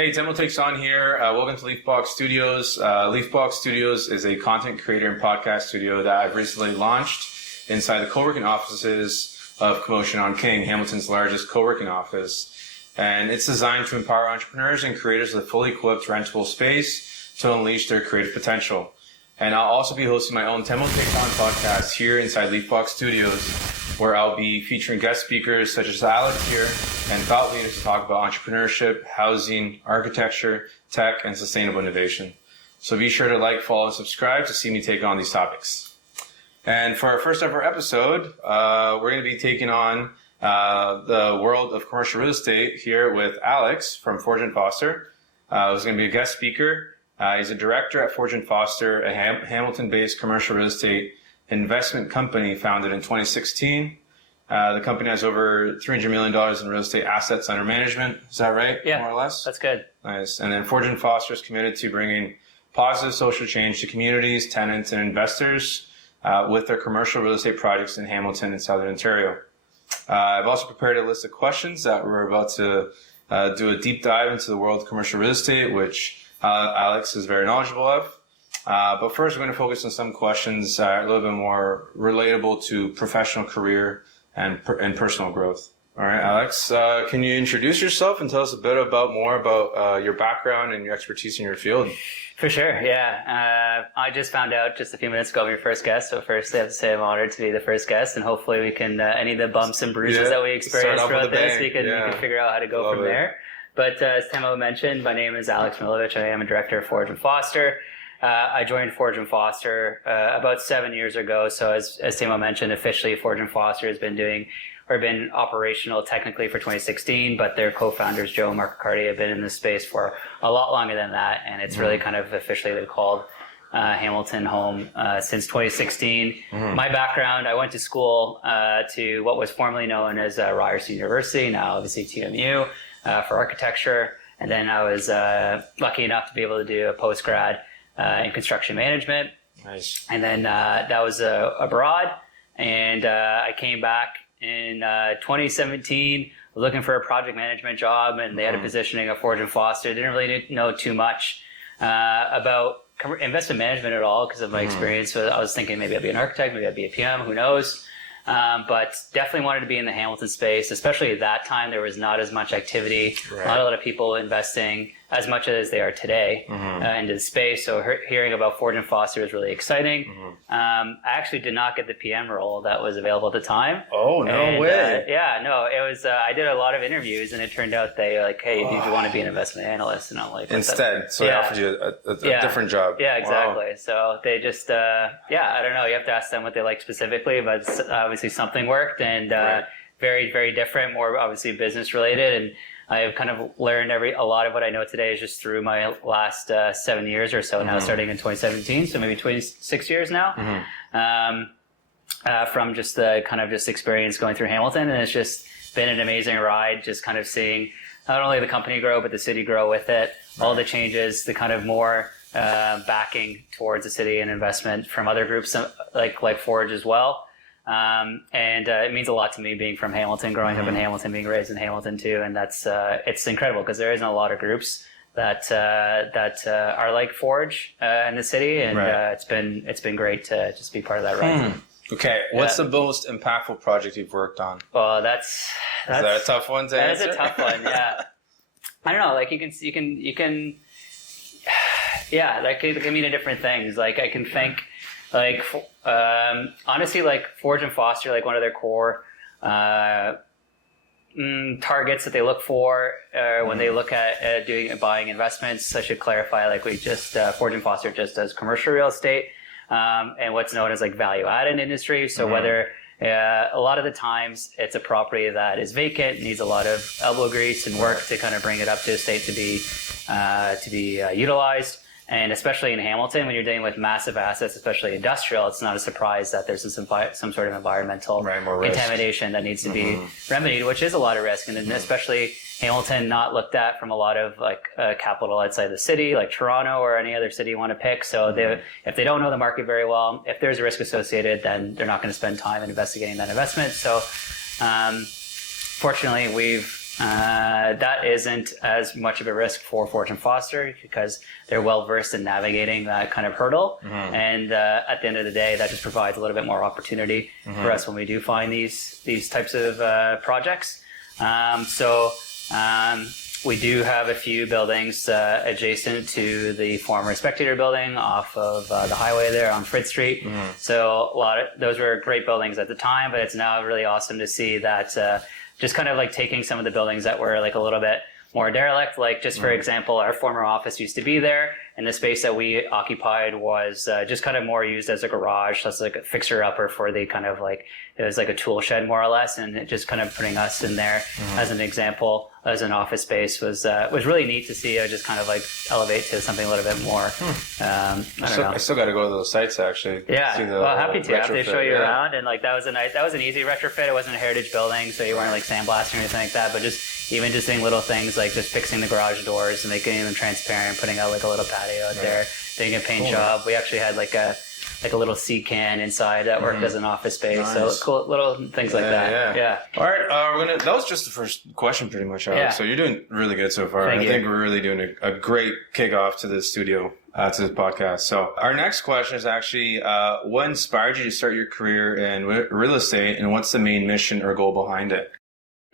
Hey, Temo takes on here. Welcome to Leafbox Studios. Leafbox Studios is a content creator and podcast studio that I've recently launched inside the co-working offices of Commotion on King, Hamilton's largest co-working office. And it's designed to empower entrepreneurs and creators with fully equipped rentable space to unleash their creative potential. And I'll also be hosting my own Temo Takes On podcast here inside Leafbox Studios, where I'll be featuring guest speakers such as Alex here and thought leaders to talk about entrepreneurship, housing, architecture, tech, and sustainable innovation. So be sure to like, follow, and subscribe to see me take on these topics. And for our first ever episode, we're going to be taking on the world of commercial real estate here with Alex from Forge & Foster, who's going to be a guest speaker. He's a director at Forge & Foster, a Hamilton-based commercial real estate investment company founded in 2016. The company has over $300 million in real estate assets under management. Is that right? Yeah, more or less? That's good. Nice. And then Forge & Foster is committed to bringing positive social change to communities, tenants, and investors with their commercial real estate projects in Hamilton and Southern Ontario. I've also prepared a list of questions that we're about to do a deep dive into the world of commercial real estate, which Alex is very knowledgeable of. But first, we're going to focus on some questions that are a little bit more relatable to professional career and personal growth. All right, Alex, can you introduce yourself and tell us a bit more about your background and your expertise in your field? For sure, yeah. I just found out just a few minutes ago I'm your first guest, so first I have to say I'm honored to be the first guest, and hopefully we can, any of the bumps and bruises that we experience throughout this, we can figure out how to go from there. But as Temo mentioned, my name is Alex Milovich. I am a director of Forge & Foster. I joined Forge & Foster about 7 years ago. So as Temo mentioned, officially Forge & Foster has been operational technically for 2016, but their co-founders, Joe and Mark Riccardi, have been in this space for a lot longer than that. And it's really kind of officially been called Hamilton home since 2016. My background, I went to school to what was formerly known as Ryerson University, now obviously TMU, for architecture. And then I was lucky enough to be able to do a post-grad in construction management. Nice. And then that was abroad. And I came back in 2017 looking for a project management job, and they had a positioning of Forge & Foster. Didn't really know too much about investment management at all because of my experience. So I was thinking maybe I'd be an architect, maybe I'd be a PM, who knows. But definitely wanted to be in the Hamilton space, especially at that time. There was not as much activity, not a lot of people investing as much as they are today into the space. So hearing about Forge & Foster was really exciting. I actually did not get the PM role that was available at the time. Oh, no way. It was, I did a lot of interviews, and it turned out they were like, hey, do you want to be an investment analyst? And I'm like, instead, so they offered you a different job. Yeah, exactly. Wow. So they just, I don't know. You have to ask them what they like specifically, but obviously something worked, and very, very different, more obviously business related. And I have kind of learned a lot of what I know today is just through my last 7 years or so now, starting in 2017, so maybe 26 years now, from just the kind of just experience going through Hamilton. And it's just been an amazing ride, just kind of seeing not only the company grow, but the city grow with it, all the changes, the kind of more backing towards the city and investment from other groups like Forge as well. And it means a lot to me being from Hamilton, growing up in Hamilton, being raised in Hamilton too. And that's, it's incredible because there isn't a lot of groups that are like Forge, in the city. And, it's been great to just be part of that ride. Okay. What's the most impactful project you've worked on? Well, is that a tough one to answer? That is a tough one. Yeah. I don't know. Like you can, yeah, like it can mean different things. Like I can think, like, honestly, like Forge & Foster, like one of their core targets that they look for when they look at buying investments. I should clarify, like we just Forge & Foster just does commercial real estate and what's known as like value-added industry. So whether a lot of the times it's a property that is vacant, needs a lot of elbow grease and work to kind of bring it up to a state to be utilized. And especially in Hamilton, when you're dealing with massive assets, especially industrial, it's not a surprise that there's some sort of environmental contamination that needs to be remedied, which is a lot of risk. And especially Hamilton not looked at from a lot of like capital outside the city, like Toronto or any other city you want to pick. So if they don't know the market very well, if there's a risk associated, then they're not going to spend time in investigating that investment. So fortunately, we've that isn't as much of a risk for Fortune Foster because they're well versed in navigating that kind of hurdle. And at the end of the day, that just provides a little bit more opportunity for us when we do find these types of projects. We do have a few buildings adjacent to the former Spectator building off of the highway there on Fritz Street. So those were great buildings at the time, but it's now really awesome to see that just kind of like taking some of the buildings that were like a little bit more derelict, like just for example, our former office used to be there, and the space that we occupied was just kind of more used as a garage. That's like a fixer-upper for the kind of like, it was like a tool shed more or less, and it just kind of putting us in there as an example, as an office space was really neat to see. Just kind of like elevate to something a little bit more. I still got to go to those sites actually. Yeah, see the well, happy to. Happy to show you yeah. around, and like that was an easy retrofit. It wasn't a heritage building, so you weren't like sandblasting or anything like that. But just doing little things like just fixing the garage doors and making them transparent, putting out like a little patio out there, doing a paint job. We actually had like a little sea can inside that worked as an office space. Nice. So cool little things like that. Yeah. All right. That was just the first question pretty much, Alex. So you're doing really good so far. I think we're really doing a great kickoff to the studio, to this podcast. So our next question is actually, what inspired you to start your career in real estate, and what's the main mission or goal behind it?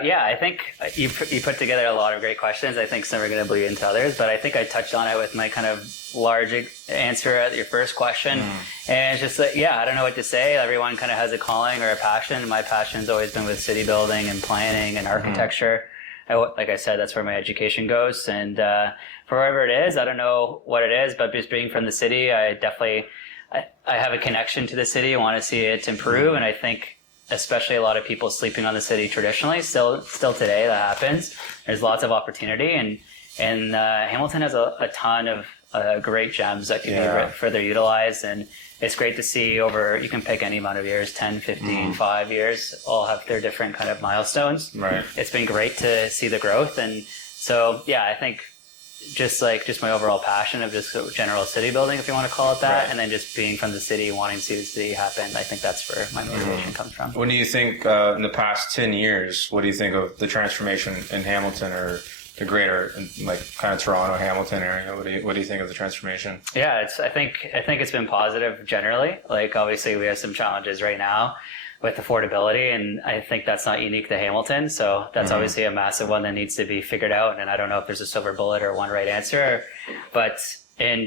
Yeah, I think you put together a lot of great questions. I think some are going to bleed into others, but I think I touched on it with my kind of large answer at your first question. And it's just that, I don't know what to say. Everyone kind of has a calling or a passion. My passion's always been with city building and planning and architecture. Like I said, that's where my education goes. And for wherever it is, I don't know what it is, but just being from the city, I have a connection to the city. I want to see it improve. And I think especially a lot of people sleeping on the city traditionally, still today that happens. There's lots of opportunity, and Hamilton has a ton of great gems that can be further utilized, and it's great to see you can pick any amount of years, 10, 15, 5 years, all have their different kind of milestones. Right. It's been great to see the growth, and so, I think just my overall passion of just general city building, if you want to call it that, and then just being from the city, wanting to see the city happen. I think that's where my motivation comes from. What do you think in the past 10 years? What do you think of the transformation in Hamilton or the greater, like kind of Toronto, Hamilton area? What do you think of the transformation? Yeah, I think it's been positive generally. Like obviously we have some challenges right now with affordability, and I think that's not unique to Hamilton. So that's obviously a massive one that needs to be figured out. And I don't know if there's a silver bullet or one right answer, but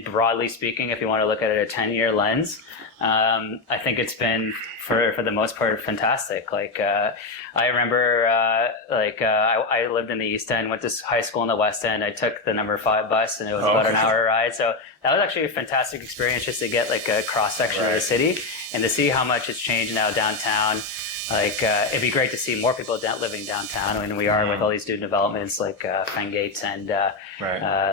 broadly speaking, if you want to look at it a 10-year lens, I think it's been for the most part fantastic. Like I remember I lived in the East End, went to high school in the West End. I took the number 5 bus, and it was about an hour ride. So that was actually a fantastic experience just to get like a cross section of the city and to see how much it's changed now downtown. Like it'd be great to see more people living downtown. I mean, we are with all these new developments like Fengate and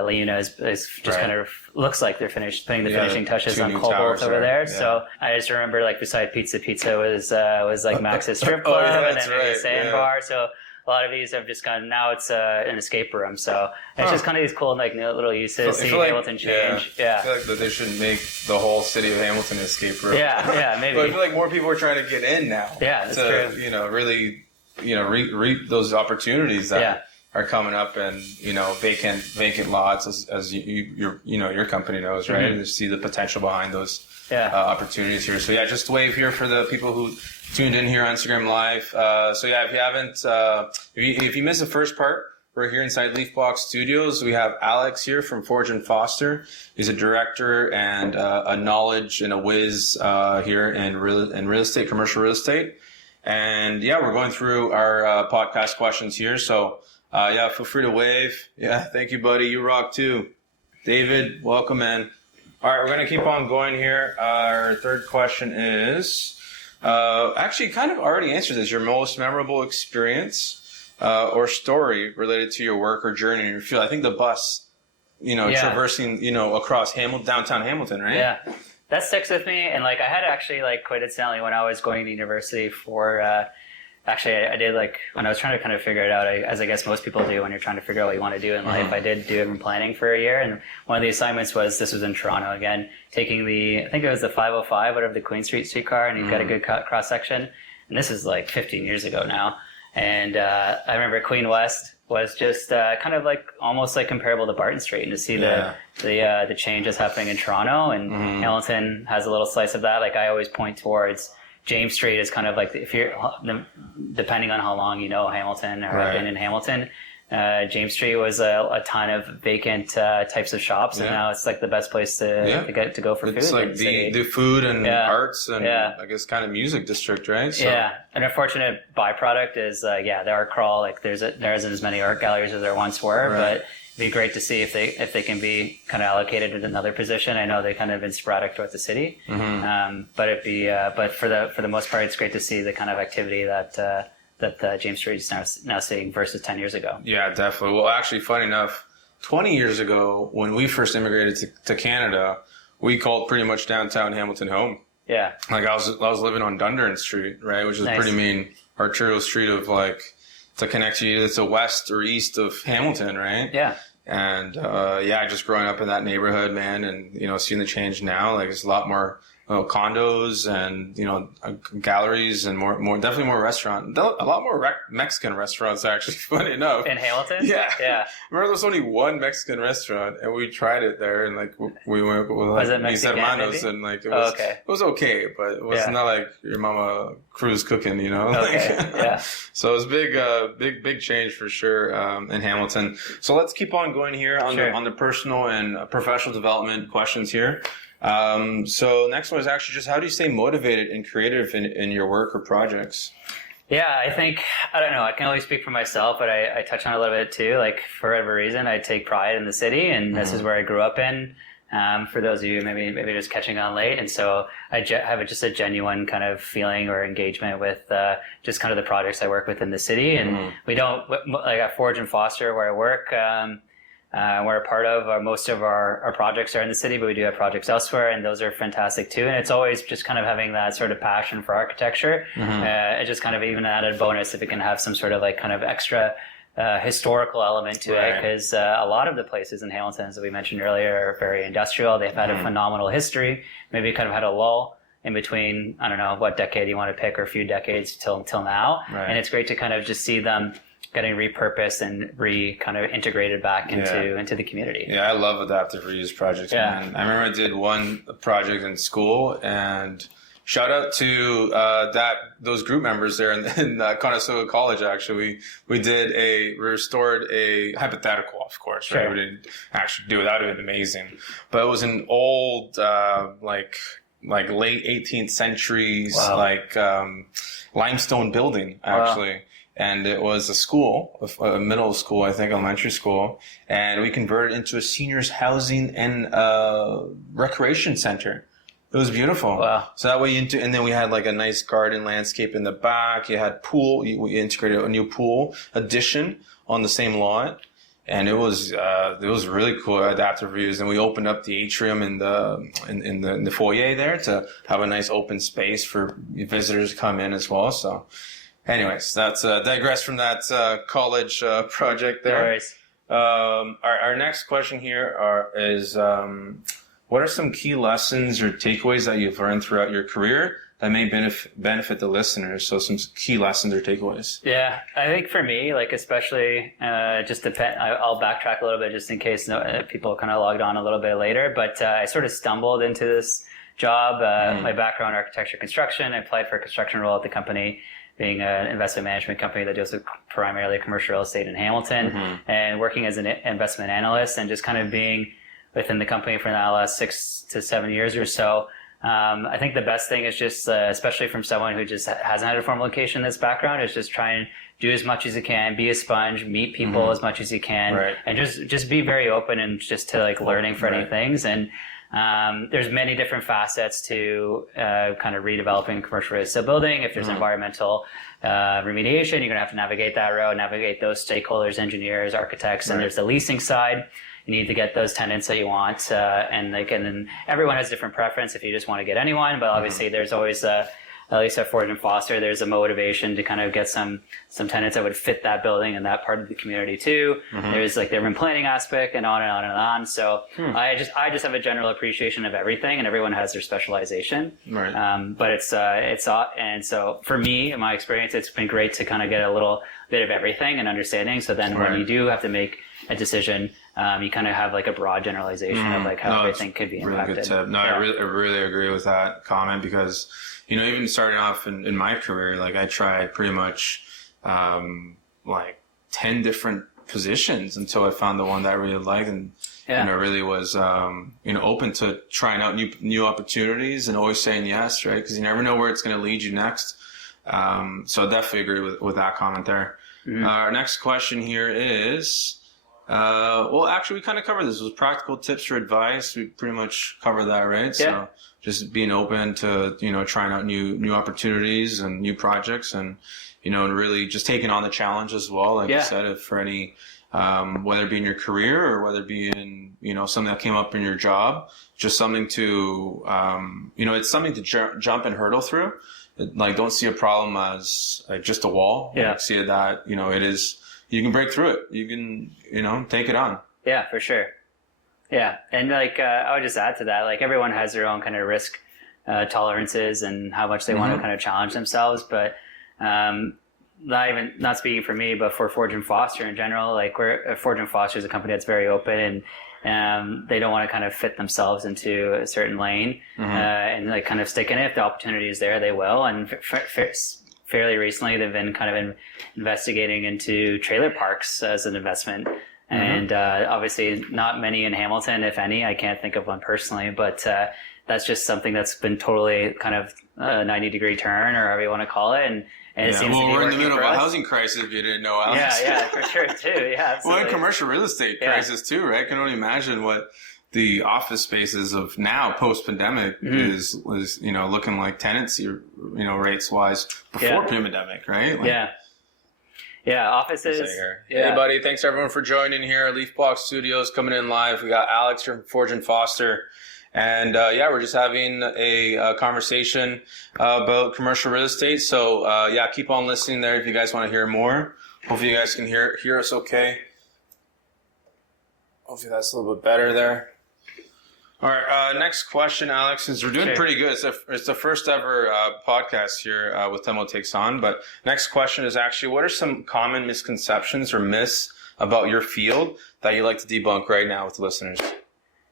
Leuna is just kind of looks like they're putting the finishing touches on Cobalt over there. Yeah. So I just remember like beside Pizza was like Max's strip club and then the sandbar. So a lot of these have just gone, now it's an escape room. So it's just kind of these cool like little uses, see Hamilton change. I feel like that they should make the whole city of Hamilton an escape room. Yeah, maybe. But I feel like more people are trying to get in now. Yeah, that's true. Really, reap those opportunities that are coming up, and vacant lots, as your company knows, right? And to see the potential behind those opportunities here. So just wave here for the people who tuned in here on Instagram Live. If you haven't, if you missed the first part, we're here inside Leafbox Studios. We have Alex here from Fortune Foster. He's a director and a knowledge and a whiz here in real estate, commercial real estate. And we're going through our podcast questions here. So feel free to wave. Yeah, thank you, buddy. You rock too. David, welcome in. All right, we're going to keep on going here. Our third question is, actually kind of already answered this, your most memorable experience or story related to your work or journey in your field. I think the bus, traversing, across downtown Hamilton, right? Yeah, that sticks with me. And like I had actually like coincidentally when I was going to university for, I did like when I was trying to kind of figure it out, as I guess most people do when you're trying to figure out what you want to do in life. I did do urban planning for a year, and one of the assignments this was in Toronto again, taking I think it was the 505 out of the Queen Street streetcar, and you've got a good cross section. And this is like 15 years ago now. And I remember Queen West was just kind of like almost like comparable to Barton Street, and to see the changes happening in Toronto, and Hamilton has a little slice of that. Like I always point towards James Street as kind of like, if you're, depending on how long you know Hamilton or have been in Hamilton, James Street was a ton of vacant types of shops, and now it's like the best place to go for food. It's like the food and arts and I guess kind of music district, right? So. Yeah, an unfortunate byproduct is the art crawl. Like there isn't as many art galleries as there once were, but it'd be great to see if they can be kind of allocated in another position. I know they kind of been sporadic throughout the city, but for the most part, it's great to see the kind of activity that James Street is now seeing versus 10 years ago. Yeah, definitely. Well, actually, funny enough, 20 years ago, when we first immigrated to Canada, we called pretty much downtown Hamilton home. Yeah. Like I was living on Dundurn Street, right, which is a pretty main arterial street of like to connect you either to west or east of Hamilton, right? Yeah. And just growing up in that neighborhood, man, and seeing the change now, like it's a lot more condos and galleries and more definitely more restaurant, a lot more Mexican restaurants actually. Funny enough, in Hamilton. Yeah. Remember, there was only one Mexican restaurant, and we tried it there, and like we went with like mis hermanos, and like it was okay, but it was not like your mama Cruz cooking, Okay. So it was big change for sure in Hamilton. So let's keep on going here on the personal and professional development questions here. So next one is actually just how do you stay motivated and creative in your work or projects? Yeah, I think, I don't know, I can only speak for myself, but I touch on it a little bit too. Like for whatever reason, I take pride in the city, and this is where I grew up in. For those of you maybe just catching on late. And so I have just a genuine kind of feeling or engagement with just kind of the projects I work with in the city. And we don't, like at Forge and Foster where I work, we're a part of, most of our projects are in the city, but we do have projects elsewhere, and those are fantastic too. And it's always just kind of having that sort of passion for architecture. It's just kind of even an added bonus if it can have some sort of like kind of extra historical element to it, because a lot of the places in Hamilton, as we mentioned earlier, are very industrial. They've had a phenomenal history, maybe kind of had a lull in between, I don't know what decade you want to pick, or a few decades till now. And it's great to kind of just see them getting repurposed and kind of integrated back into the community. Yeah, I love adaptive reuse projects, man. I remember I did one project in school, and shout out to those group members there in Conestoga College. Actually, we restored a hypothetical, of course. Right? We didn't actually do it. That would have been amazing. But it was an old, like late 18th century, limestone building, actually. Wow. And it was a school, a middle school, I think, elementary school. And we converted it into a seniors housing and recreation center. It was beautiful. Wow. So that way and then we had like a nice garden landscape in the back. You had pool. We integrated a new pool addition on the same lot. And it was really cool, adaptive reuse. And we opened up the atrium in the foyer there to have a nice open space for visitors to come in as well. So anyways, that's digress from that college project there. No worries. Our next question here is what are some key lessons or takeaways that you've learned throughout your career that may benefit the listeners? So some key lessons or takeaways. Yeah, I think for me, like especially I'll backtrack a little bit just in case people kind of logged on a little bit later. But I sort of stumbled into this job. My background, architecture, construction. I applied for a construction role at the company, being an investment management company that deals with primarily commercial real estate in Hamilton, and working as an investment analyst, and just kind of being within the company for the last 6 to 7 years or so. I think the best thing is just, especially from someone who just hasn't had a formal education in this background, is just try and do as much as you can, be a sponge, meet people as much as you can, and just be very open and just to like learning for any things. And there's many different facets to kind of redeveloping commercial real estate building. If there's environmental remediation, you're going to have to navigate that road, navigate those stakeholders, engineers, architects, and there's the leasing side. You need to get those tenants that you want, and then everyone has different preference if you just want to get anyone, but obviously there's always a at least at Forge and Foster, there's a motivation to kind of get some tenants that would fit that building and that part of the community too. There's like the urban planning aspect and on and on and on. So I just have a general appreciation of everything, and everyone has their specialization. Right. But and so for me, in my experience, it's been great to kind of get a little bit of everything and understanding. So then when you do have to make a decision, you kind of have like a broad generalization of like how everything could be impacted. Really good tip. No, I really agree with that comment, because, you know, even starting off in my career, like I tried pretty much like 10 different positions until I found the one that I really liked, and you know, really was you know, open to trying out new opportunities and always saying yes, right? Because you never know where it's going to lead you next. So I definitely agree with that comment there. Our next question here is, well, actually, we kind of covered this. It was practical tips or advice. We pretty much covered that, right? So just being open to, you know, trying out new opportunities and new projects, and, you know, and really just taking on the challenge as well. Like you said, if for any, whether it be in your career or whether it be in, you know, something that came up in your job, just something to, you know, it's something to jump and hurdle through. Like, don't see a problem as like just a wall. Like, see it that, you know, it is, you can break through it. You can, you know, take it on. Yeah, for sure. Yeah. And like, I would just add to that, like everyone has their own kind of risk tolerances and how much they want to kind of challenge themselves. But not speaking for me, but for Forge and Foster in general, like Forge and Foster is a company that's very open, and they don't want to kind of fit themselves into a certain lane and like kind of stick in it. If the opportunity is there, they will. And fairly recently, they've been kind of investigating into trailer parks as an investment. And obviously not many in Hamilton, if any. I can't think of one personally, but that's just something that's been totally kind of a 90-degree turn, or however you want to call it. And it seems to be we're in the middle of a us. housing crisis, if you didn't know, Alex. Yeah, for sure, too. Yeah, absolutely. Well, in commercial real estate crisis, too, right? I can only imagine what the office spaces of now, post-pandemic, is, you know, looking like tenancy, you know, rates-wise before pandemic, right? Like, Yeah, offices. Hey, buddy, thanks everyone for joining here. Leafbox Studios coming in live. We got Alex from Forge and Foster. And we're just having a conversation about commercial real estate. So keep on listening there if you guys want to hear more. Hopefully you guys can hear us okay. Hopefully that's a little bit better there. All right, next question, Alex, is we're doing pretty good. It's the first ever podcast here with Temo Takes On. But next question is actually, what are some common misconceptions or myths about your field that you like to debunk right now with listeners?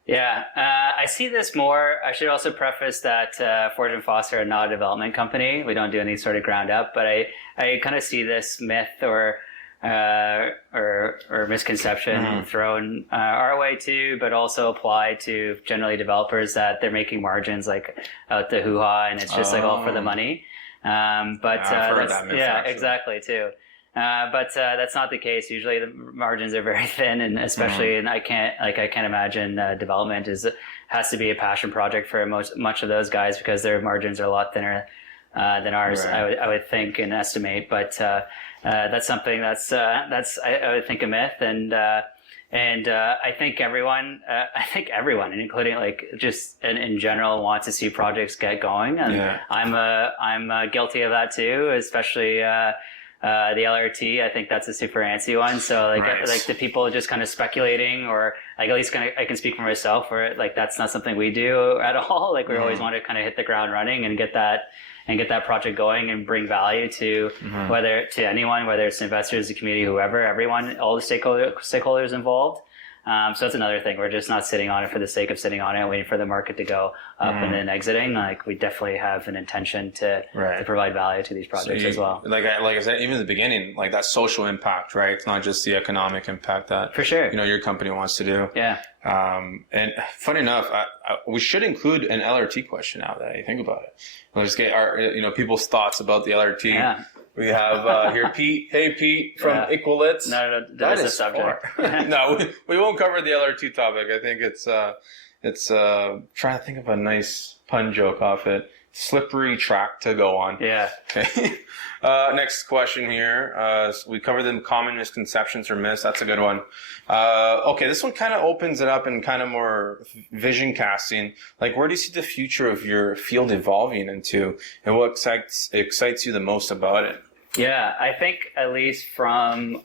Yeah, I see this more. I should also preface that Forge and Foster are not a development company. We don't do any sort of ground up, but I kind of see this myth or misconception thrown our way too, but also applied to generally developers, that they're making margins like out the hoo-ha, and it's just like all for the money. But exactly too. But that's not the case. Usually the margins are very thin, and especially, and I can't imagine development has to be a passion project for much of those guys, because their margins are a lot thinner than ours. Right. I would think and estimate, but that's something that's I would think a myth, and I think everyone, including like just in general, wants to see projects get going, and I'm guilty of that too, especially. The LRT, I think that's a super antsy one. So like the people just kind of speculating, or like at least I can speak for myself, where like that's not something we do at all. Like we always want to kind of hit the ground running and get that project going and bring value to whether it's investors, the community, whoever, everyone, all the stakeholders involved. So that's another thing. We're just not sitting on it for the sake of sitting on it and waiting for the market to go up and then exiting. Like we definitely have an intention to provide value to these projects as well. Like I said, even in the beginning, like that social impact, right? It's not just the economic impact that for sure, you know, your company wants to do. Yeah. And funny enough, we should include an LRT question now that I think about it. Let's get our, you know, people's thoughts about the LRT. Yeah. We have here Pete. Hey, Pete from Equalits. No, that is a subject. No, we won't cover the LRT topic. I think it's trying to think of a nice pun joke off it. slippery track to go on. Yeah. Okay. Next question here. We covered the common misconceptions or myths. That's a good one. Okay, this one kind of opens it up and kind of more vision casting. Like, where do you see the future of your field evolving into, and what excites you the most about it? Yeah, I think at least from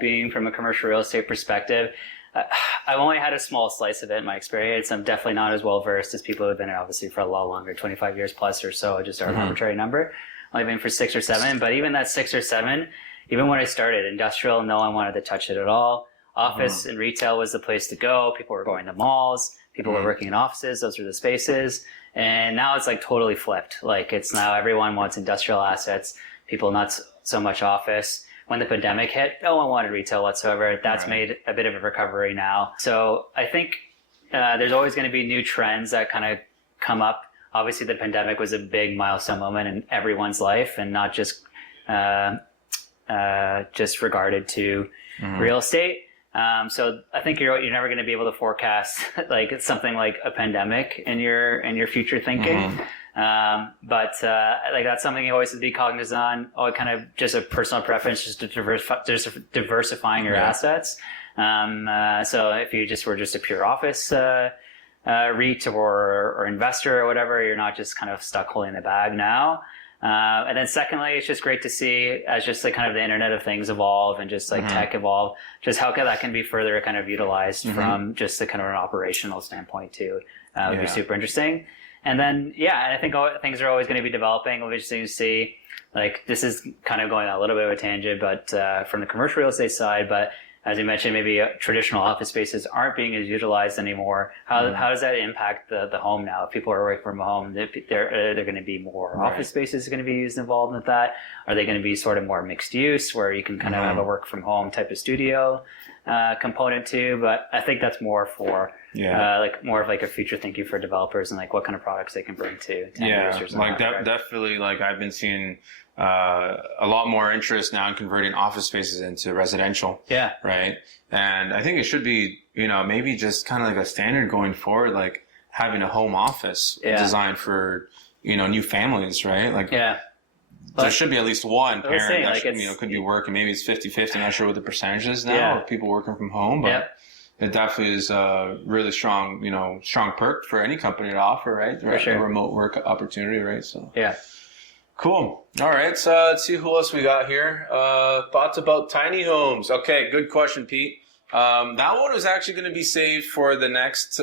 being from a commercial real estate perspective, I've only had a small slice of it in my experience. I'm definitely not as well versed as people who have been in obviously for a lot longer, 25 years plus or so, just an arbitrary number. I've been for 6 or 7, but even that 6 or 7, even when I started industrial, no one wanted to touch it at all. Office and retail was the place to go. People were going to malls. People were working in offices. Those were the spaces. And now it's like totally flipped. Like it's now everyone wants industrial assets. People not so much office. When the pandemic hit, no one wanted retail whatsoever. That's made a bit of a recovery now. So I think there's always going to be new trends that kind of come up. Obviously, the pandemic was a big milestone moment in everyone's life, and not just regarded to real estate. So I think you're never going to be able to forecast like something like a pandemic in your future thinking. But like that's something you always have to be cognizant on, or kind of just a personal preference, just diversifying your assets. So if you were just a pure office REIT or investor or whatever, you're not just kind of stuck holding the bag now. And then secondly, it's just great to see as just like kind of the Internet of Things evolve and just like tech evolve, just how that can be further kind of utilized from just the kind of an operational standpoint too. Would be super interesting. And then, and I think things are always going to be developing. We'll just see, like, this is kind of going on a little bit of a tangent, but from the commercial real estate side, but as you mentioned, maybe traditional office spaces aren't being as utilized anymore. How does that impact the home now? If people are working from home, they're going to be more office spaces going to be used involved with that? Are they going to be sort of more mixed use where you can kind of have a work from home type of studio component too? But I think that's more for like more of like a future thinking for developers and like what kind of products they can bring to users. Like definitely, like I've been seeing a lot more interest now in converting office spaces into residential. Yeah. Right. And I think it should be, maybe just kind of like a standard going forward, like having a home office designed for, new families, right? Like, there should be at least one parent that should, could be working. Maybe it's 50-50. I'm not sure what the percentage is now of people working from home, but it definitely is a really strong, strong perk for any company to offer, right? For sure. A remote work opportunity, right? So, cool. All right. So let's see who else we got here. Thoughts about tiny homes. Okay. Good question, Pete. That one was actually going to be saved for the next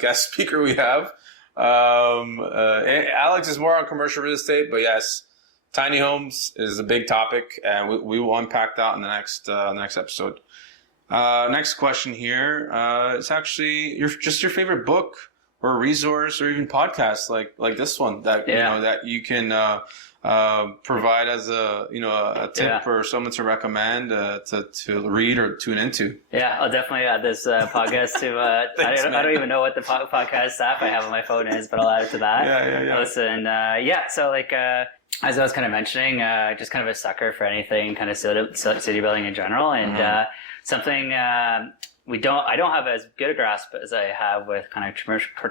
guest speaker we have. Alex is more on commercial real estate, but yes, tiny homes is a big topic, and we will unpack that in the next episode. Next question here. It's actually your favorite book or resource or even podcast like this one that that you can provide as a tip for someone to recommend to read or tune into. Yeah, I'll definitely add this podcast to. Thanks, I don't even know what the podcast app I have on my phone is, but I'll add it to that. Yeah. Listen, So like. As I was kind of mentioning, just kind of a sucker for anything kind of city building in general, and something I don't have as good a grasp as I have with kind of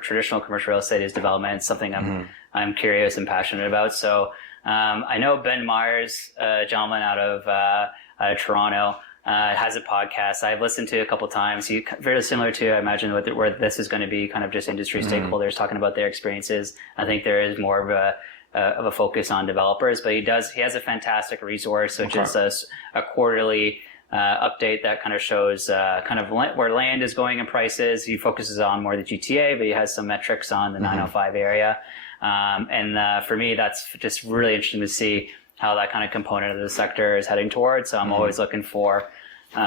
traditional commercial real estate is development. It's something I'm curious and passionate about. So I know Ben Myers, a gentleman out of Toronto, has a podcast I've listened to a couple times. He very similar to, I imagine, where this is going to be kind of just industry stakeholders talking about their experiences. I think there is more of a focus on developers, but he has a fantastic resource, which is a quarterly update that kind of shows kind of where land is going in prices. He focuses on more the GTA, but he has some metrics on the 905 area. And for me, that's just really interesting to see how that kind of component of the sector is heading towards. So I'm always looking for key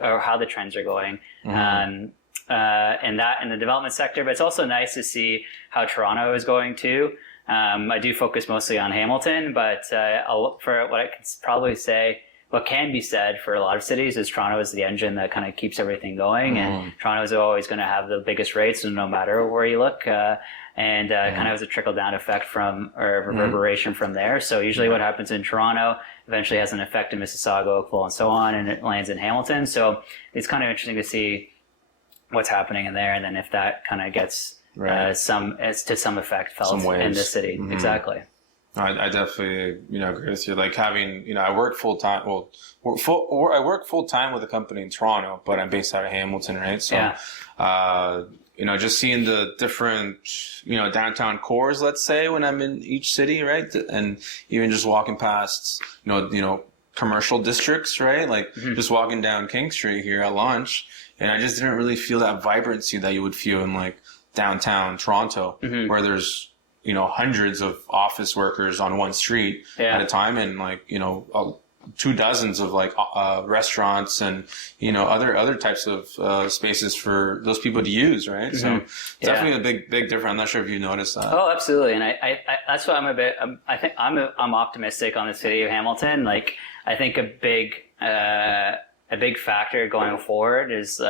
or how the trends are going. In the development sector, but it's also nice to see how Toronto is going too. I do focus mostly on Hamilton, but for what I can probably say, what can be said for a lot of cities is Toronto is the engine that kind of keeps everything going, and Toronto is always going to have the biggest rates, no matter where you look, and kind of has a trickle down effect or reverberation from there. So usually what happens in Toronto eventually has an effect in Mississauga, Oakville, and so on, and it lands in Hamilton. So it's kind of interesting to see what's happening in there, and then if that kind of gets some effect felt in the city. Mm-hmm. Exactly. I definitely, agree with you. Like having, I work full time. Well, I work full time with a company in Toronto, but I'm based out of Hamilton, right? So, just seeing the different, downtown cores, let's say, when I'm in each city, right? And even just walking past, commercial districts, right? Like just walking down King Street here at lunch, and I just didn't really feel that vibrancy that you would feel in like downtown Toronto, where there's, hundreds of office workers on one street at a time, and like, 2 dozens of like restaurants and other types of spaces for those people to use, right? So definitely a big difference. I'm not sure if you noticed that. Oh, absolutely. And I that's why I think I'm optimistic on the city of Hamilton. Like I think a big factor going forward is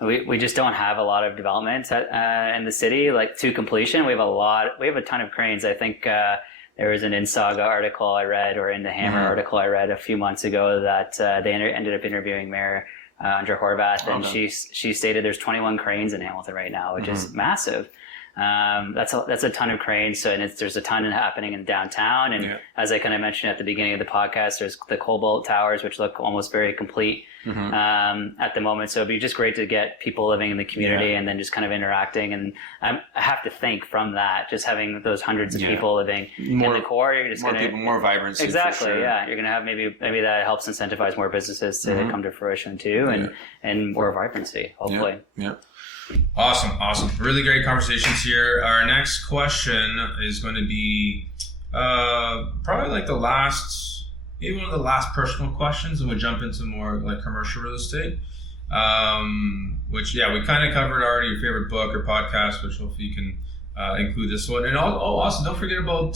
we just don't have a lot of development in the city, like to completion. We have a ton of cranes. I think there was an InSaga article I read, or in the Hammer article I read a few months ago, that they ended up interviewing Mayor Andrea Horvath, and she stated there's 21 cranes in Hamilton right now, which is massive. That's a ton of cranes. So, and there's a ton happening in downtown. And as I kind of mentioned at the beginning of the podcast, there's the Cobalt Towers, which look almost very complete at the moment. So it'd be just great to get people living in the community and then just kind of interacting. And I have to think from that, just having those hundreds of people living in the core, you're just going to more vibrancy. Exactly. For sure. Yeah. You're going to have maybe that helps incentivize more businesses to come to fruition too, and more vibrancy, hopefully. Yeah. Awesome. Really great conversations here. Our next question is going to be probably like maybe one of the last personal questions, and we'll jump into more like commercial real estate. Which we kind of covered already. Your favorite book or podcast, which hopefully you can include this one. And also don't forget about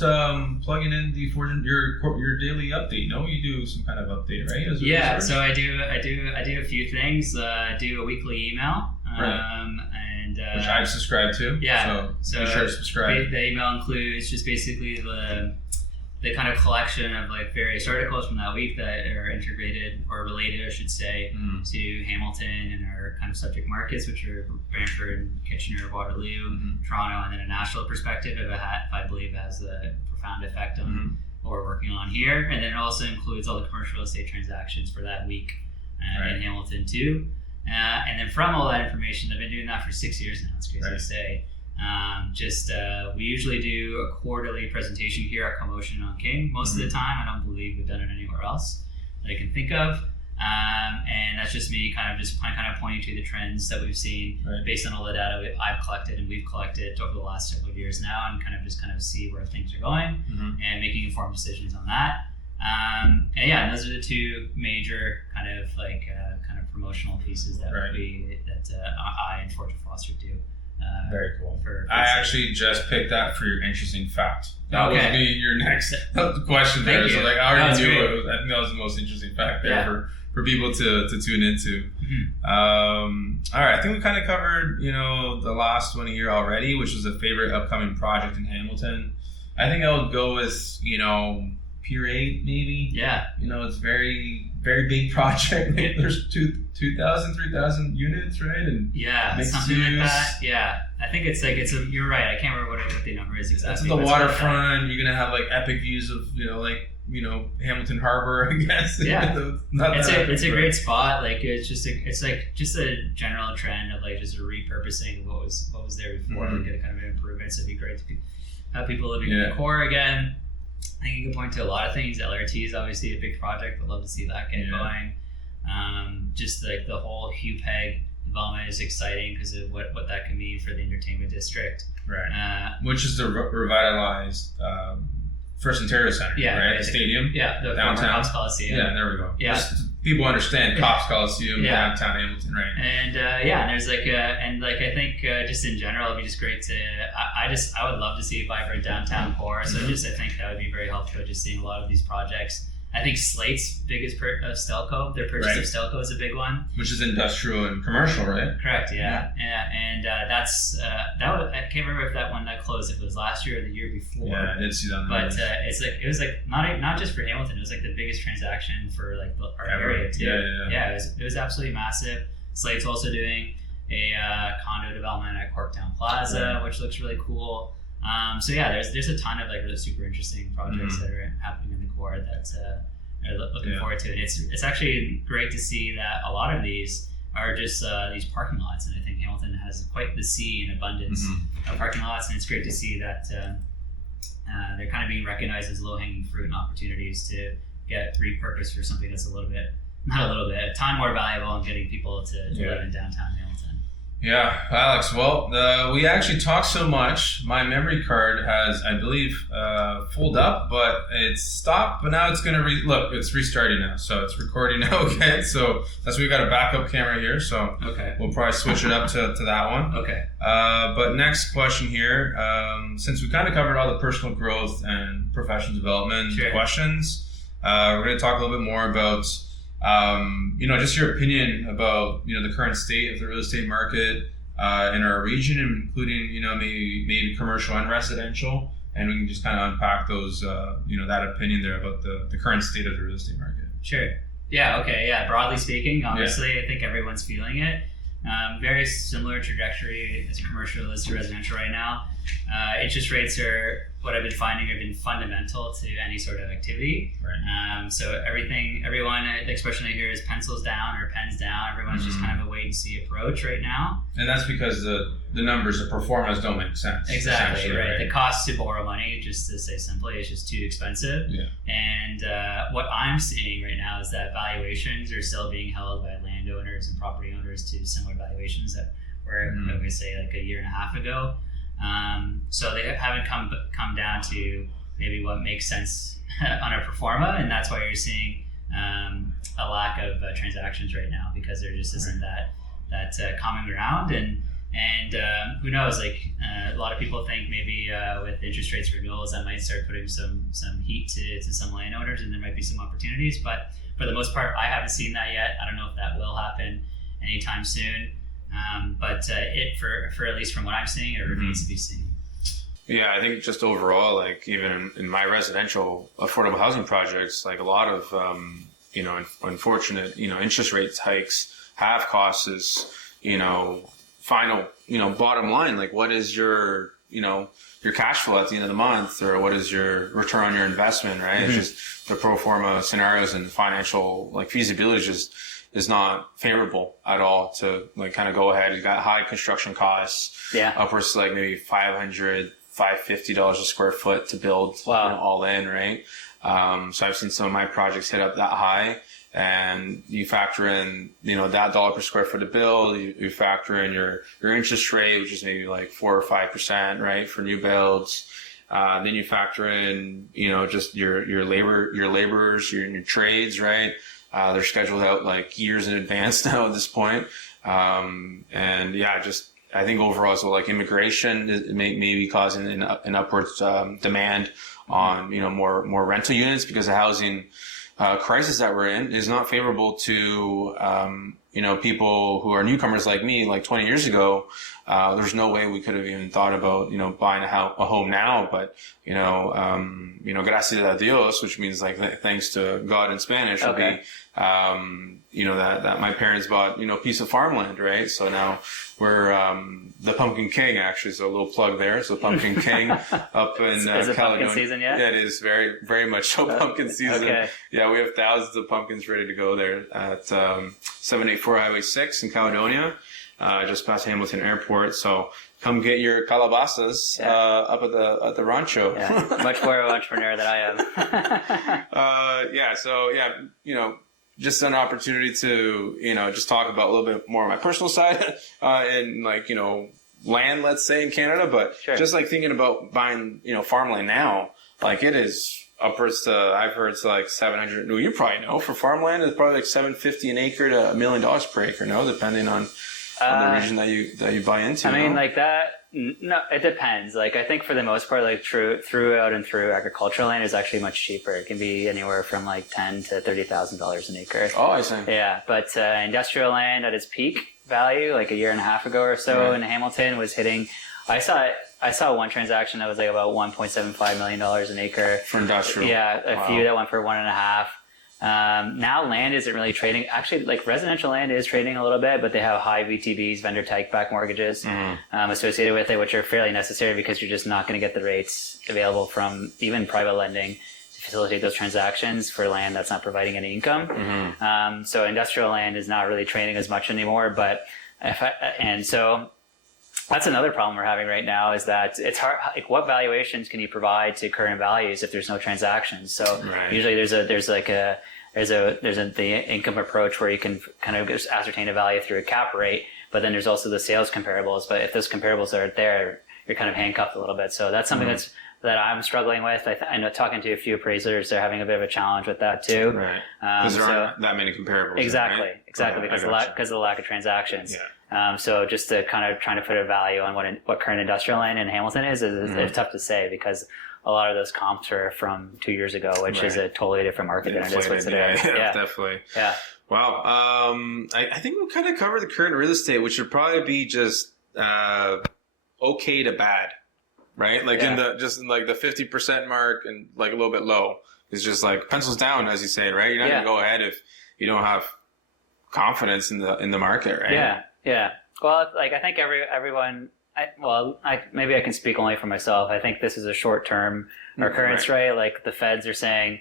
plugging in your daily update. No, you do some kind of update, right? So I do a few things. I do a weekly email. And which I've subscribed to. So be sure to subscribe. The email includes just basically the kind of collection of like various articles from that week that are integrated or related, I should say, to Hamilton and our kind of subject markets, which are Brantford, Kitchener, Waterloo, Toronto, and then a national perspective I believe has a profound effect on what we're working on here. And then it also includes all the commercial real estate transactions for that week in Hamilton too. And then from all that information, I've been doing that for 6 years now. It's crazy to say. We usually do a quarterly presentation here at Commotion on King. Most of the time, I don't believe we've done it anywhere else that I can think of. And that's just me kind of pointing to the trends that we've seen based on all the data I've collected and we've collected over the last several years now, and kind of see where things are going and making informed decisions on that. And those are the two major kind of promotional pieces that I and Fortune Foster do. Very cool. I actually just picked that for your interesting fact. That was be your next question there. So I already knew it. I think that was the most interesting fact there for people to tune into. All right, I think we kind of covered the last one here already, which was a favorite upcoming project in Hamilton. I think I would go with Pier 8 maybe. It's very very big project. There's 2,000 3,000 units, right? And something like that. I think you're right. I can't remember what the number is exactly. It's the waterfront. You're gonna have like epic views of Hamilton Harbor, I guess. It's a great spot. Like it's just a general trend of like just a repurposing of what was there before, like a kind of an improvement. So it'd be great to have people living in the core again. I think you can point to a lot of things. LRT is obviously a big project. I'd love to see that get going. Just like the whole Hugh Peg development is exciting because of what that can mean for the entertainment district. Right. Which is the revitalized First Ontario Center, right? The stadium. The downtown Cops Coliseum. There we go. Just people understand Cops Coliseum, downtown Hamilton, right? And there's I think just in general, it'd be just great to. I would love to see a vibrant downtown core. So I think that would be very helpful. Just seeing a lot of these projects. I think Slate's biggest Stelco, their purchase of Stelco is a big one. Which is industrial and commercial, right? Correct, and that's I can't remember if that one that closed, if it was last year or the year before. Yeah, I did see that. But it was not just for Hamilton, it was like the biggest transaction for like our area too. It was absolutely massive. Slate's also doing a condo development at Corktown Plaza, which looks really cool. So yeah, there's a ton of like really super interesting projects that are happening in the core that are looking forward to. And it's actually great to see that a lot of these are just these parking lots, and I think Hamilton has quite the sea in abundance of parking lots, and it's great to see that they're kind of being recognized as low-hanging fruit and opportunities to get repurposed for something that's a ton more valuable in getting people to live in downtown Hamilton. Yeah, Alex, well, we actually talked so much. My memory card has, I believe, fulled up, but it's stopped, but now it's going to look, it's restarting now, so it's recording now, okay? So that's why we got a backup camera here, so we'll probably switch it up to that one. Okay. But next question here, since we kind of covered all the personal growth and professional development questions, we're going to talk a little bit more about just your opinion about, the current state of the real estate market in our region, including, maybe commercial and residential. And we can just kind of unpack those, that opinion there about the current state of the real estate market. Sure. Yeah. Okay. Yeah. Broadly speaking, obviously, I think everyone's feeling it. Very similar trajectory as commercial as to residential right now. Interest rates are what I've been finding have been fundamental to any sort of activity. Right. So everyone, the expression I hear is pencils down or pens down. Everyone's just kind of a wait and see approach right now. And that's because the numbers, the performance don't make sense. Exactly, right. The cost to borrow money, just to say simply, is just too expensive. Yeah. And what I'm seeing right now is that valuations are still being held by landowners and property owners to similar valuations that were, I'm going to say, like a year and a half ago. So they haven't come down to maybe what makes sense on a pro forma, and that's why you're seeing a lack of transactions right now, because there just isn't that common ground. And who knows, like a lot of people think maybe with interest rates renewals that might start putting some heat to some landowners, and there might be some opportunities, but for the most part I haven't seen that yet. I don't know if that will happen anytime soon. But for at least from what I'm seeing, it remains to be seen. Yeah, I think just overall, like even in my residential affordable housing projects, like a lot of unfortunate interest rate hikes have cost us final bottom line. Like what is your your cash flow at the end of the month, or what is your return on your investment, right? It's just the pro forma scenarios and financial feasibility is not favorable at all to kind of go ahead. You got high construction costs, upwards to maybe $550 a square foot to build, all in, right? So I've seen some of my projects hit up that high, and you factor in, that dollar per square foot to build, you factor in your interest rate, which is maybe 4 or 5%, right? For new builds. Then you factor in, just your laborers, your trades, right? They're scheduled out years in advance now at this point. I think overall, so immigration may be causing an upwards demand on more rental units, because the housing crisis that we're in is not favorable to people who are newcomers like me. 20 years ago, there's no way we could have even thought about buying a home now. But gracias a Dios, which means thanks to God in Spanish, would be that my parents bought a piece of farmland, right? So now we're the Pumpkin King, actually. So a little plug there. So Pumpkin King up in is it Caledonia. Pumpkin season yet? Yeah, it is very, very much so pumpkin season. Okay. Yeah, we have thousands of pumpkins ready to go there at 784 Highway 6 in Caledonia, just past Hamilton Airport. So come get your calabasas up at the rancho. Yeah, much more of an entrepreneur than I am. Just an opportunity to, just talk about a little bit more on my personal side and land, let's say, in Canada. But just thinking about buying, farmland now, it is upwards to, I've heard it's 700. Well, you probably know, for farmland, it's probably $750 an acre to $1 million per acre, depending on the region that you buy into. I mean, that. No, it depends. I think for the most part, throughout and through agricultural land is actually much cheaper. It can be anywhere from $10,000 to $30,000 an acre. Oh, I see. Yeah, but industrial land at its peak value, a year and a half ago or so in Hamilton, was hitting. I saw one transaction that was about $1.75 million an acre for industrial. Yeah, a few that went for 1.5. Now land isn't really trading. Actually, like residential land is trading a little bit, but they have high VTBs, vendor take-back mortgages, associated with it, which are fairly necessary because you're just not going to get the rates available from even private lending to facilitate those transactions for land that's not providing any income. So industrial land is not really trading as much anymore, but so that's another problem we're having right now is that it's hard. Like, what valuations can you provide to current values if there's no transactions? So usually there's the income approach where you can kind of just ascertain a value through a cap rate, but then there's also the sales comparables. But if those comparables aren't there, you're kind of handcuffed a little bit. So that's something that I'm struggling with. I know talking to a few appraisers, they're having a bit of a challenge with that too. Right. Because there aren't that many comparables. Exactly. Right? Exactly. Because of the lack of transactions. Yeah. So just to kind of trying to put a value on what current industrial land in Hamilton is it's tough to say because a lot of those comps are from 2 years ago, which is a totally different market than it is with today. Yeah, definitely. Yeah. Wow. I think we kind of covered the current real estate, which would probably be just okay to bad, right? Like in the 50% mark and like a little bit low. It's just like pencils down, as you say, right? You're not gonna go ahead if you don't have confidence in the market, right? Yeah. Yeah. Well, like I think everyone. Maybe I can speak only for myself. I think this is a short-term occurrence, right? Like the Feds are saying,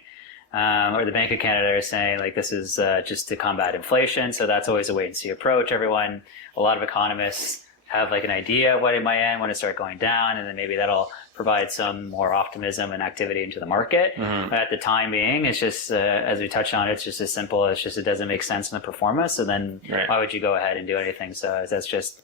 or the Bank of Canada is saying, like this is just to combat inflation. So that's always a wait-and-see approach. A lot of economists have like an idea of what it might end when it starts going down, and then maybe that'll provide some more optimism and activity into the market. But at the time being, it's just as we touched on, it's just as simple. It's just it doesn't make sense in the performance. So then why would you go ahead and do anything? So that's just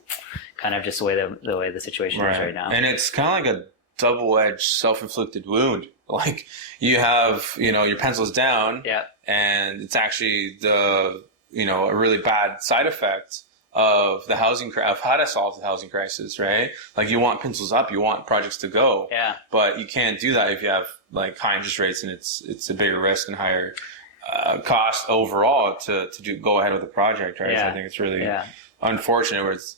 kind of just the way the situation is right now. And it's kind of like a double-edged, self-inflicted wound. Like you have, your pencils down, and it's actually a really bad side effect of the of how to solve the housing crisis, right? Like you want pencils up, you want projects to go, but you can't do that if you have like high interest rates and it's a bigger risk and higher cost overall to go ahead with the project, right? So I think it's really unfortunate where it's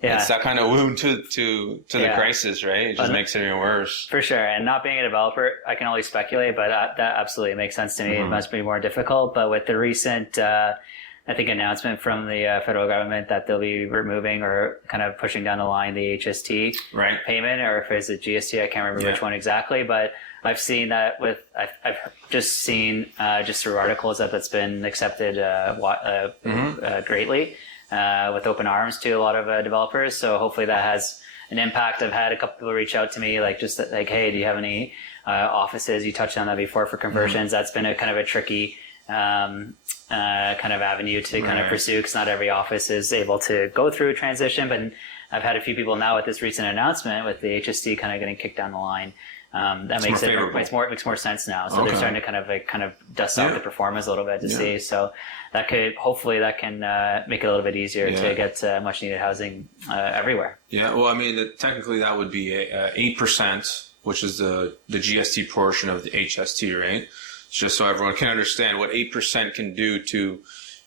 that kind of wound to the crisis, right? It just makes it even worse. For sure. And not being a developer, I can only speculate, but that absolutely makes sense to me. It must be more difficult. But with the recent, I think, announcement from the federal government that they'll be removing or kind of pushing down the line the HST payment, or if it's a GST, I can't remember which one exactly. But I've seen that I've just seen just through articles that's been accepted greatly. With open arms to a lot of developers. So hopefully that has an impact. I've had a couple people reach out to me, hey, do you have any offices? You touched on that before for conversions. That's been a kind of a tricky kind of avenue to kind of pursue because not every office is able to go through a transition. But I've had a few people now with this recent announcement with the HST kind of getting kicked down the line. That makes it makes more sense now. So they're starting to kind of dust off the performance a little bit to see. So that can make it a little bit easier to get much needed housing everywhere. Yeah. Well, I mean, technically that would be 8%, which is the GST portion of the HST, right? Just so everyone can understand what 8% can do to,